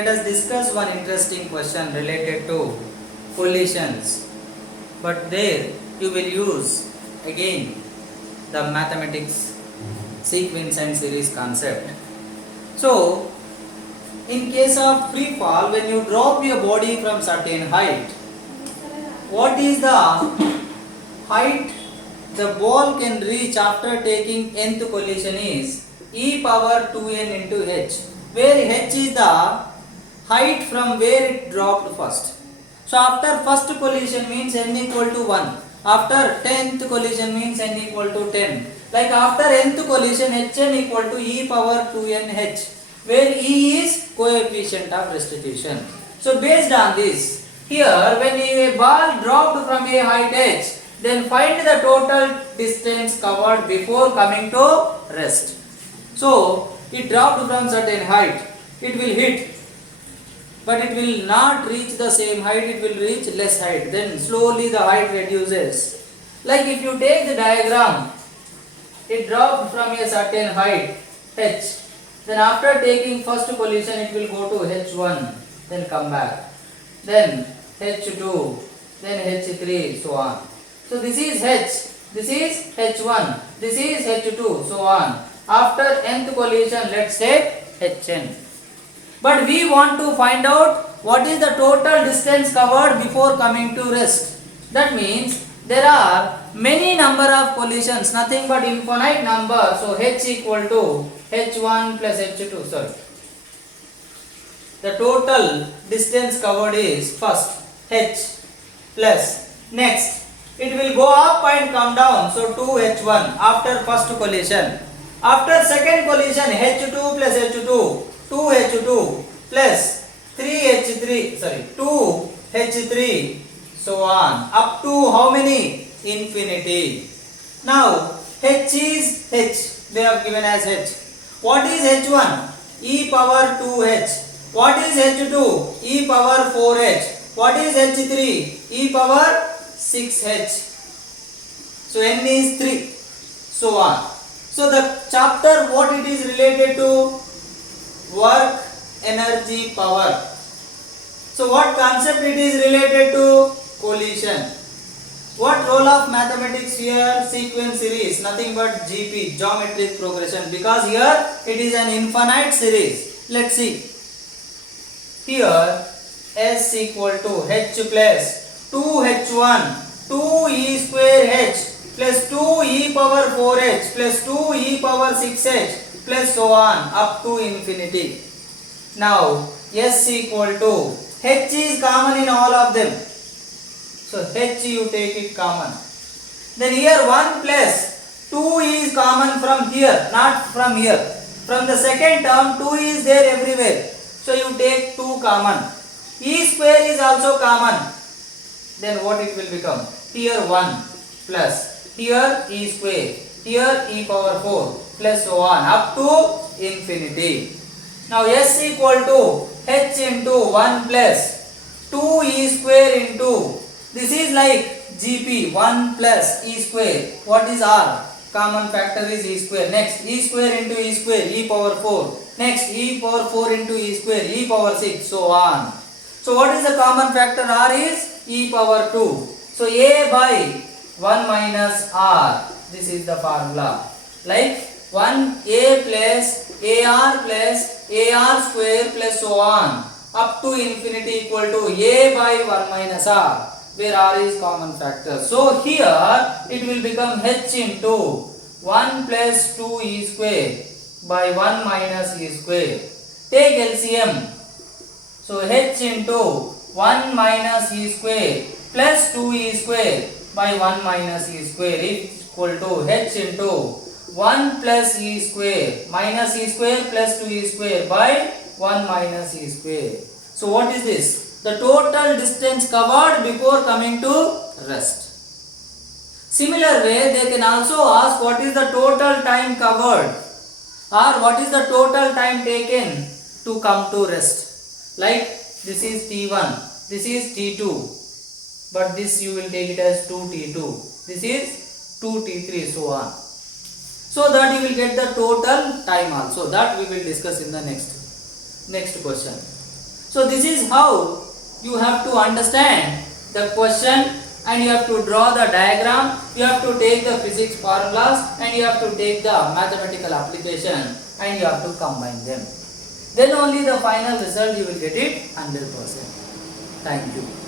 let us discuss one interesting question related to collisions. But there you will use again the mathematics sequence and series concept. So, in case of free fall, when you drop your body from certain height, what is the height the ball can reach after taking nth collision is e power 2n into h, where h is the height from where it dropped first. So after first collision means n equal to 1. After 10th collision means n equal to 10. Like after nth collision hn equal to e power 2n h, where e is coefficient of restitution. So based on this, here when a ball dropped from a height h, then find the total distance covered before coming to rest. So it dropped from certain height, it will hit, but it will not reach the same height, it will reach less height. Then slowly the height reduces. Like if you take the diagram, it dropped from a certain height h. Then after taking first collision, it will go to h1, then come back. Then h2, then h3, so on. So this is h, this is h1, this is h2, so on. After nth collision, let's take hn. But we want to find out what is the total distance covered before coming to rest. That means there are many number of collisions, nothing but infinite number. So h equal to h1 plus h2, sorry. The total distance covered is first h plus next. It will go up and come down, so 2h1 after first collision. After second collision, h2 plus h2, 2h2 plus 3h3, sorry, 2h3, so on, up to how many? Infinity. Now, h is h, they have given as h. What is h1? E power 2h. What is h2? E power 4h. What is h3? E power 6h. So n is 3, so on. So the chapter what it is related to? Work, energy, power. So what concept it is related to? Collision. What role of mathematics here? Sequence series, nothing but GP, geometric progression, because here it is an infinite series. Let's see. Here S equal to h plus 2h1 2e square h plus 2e power 4h plus 2e power 6h plus so on up to infinity. Now S equal to, h is common in all of them. So h you take it common. Then here 1 plus 2 is common from here, not from here. From the second term 2 is there everywhere. So you take 2 common. E square is also common. Then what it will become? Here 1 plus here e square, here e power 4 plus so on up to infinity. Now S equal to h into 1 plus 2 e square into, this is like GP, 1 plus e square. What is R? Common factor is e square. Next e square into e square, e power 4. Next e power 4 into e square, e power 6, so on. So what is the common factor? R is e power 2. So a by 1 minus r. This is the formula. Like 1a plus ar square plus so on up to infinity equal to a by 1 minus r, where r is common factor. So here it will become h into 1 plus 2e square by 1 minus e square. Take LCM. So h into 1 minus e square plus 2e square by 1 minus e square is equal to h into 1 plus e square minus e square plus 2e square by 1 minus e square. So what is this? The total distance covered before coming to rest. Similar way they can also ask what is the total time covered or what is the total time taken to come to rest. Like this is T1, this is T2, but this you will take it as 2T2, this is 2T3, so on. So that you will get the total time also. That we will discuss in the next question. So this is how you have to understand the question, and you have to draw the diagram, you have to take the physics formulas, and you have to take the mathematical application, and you have to combine them. Then only the final result you will get it 100%. Thank you.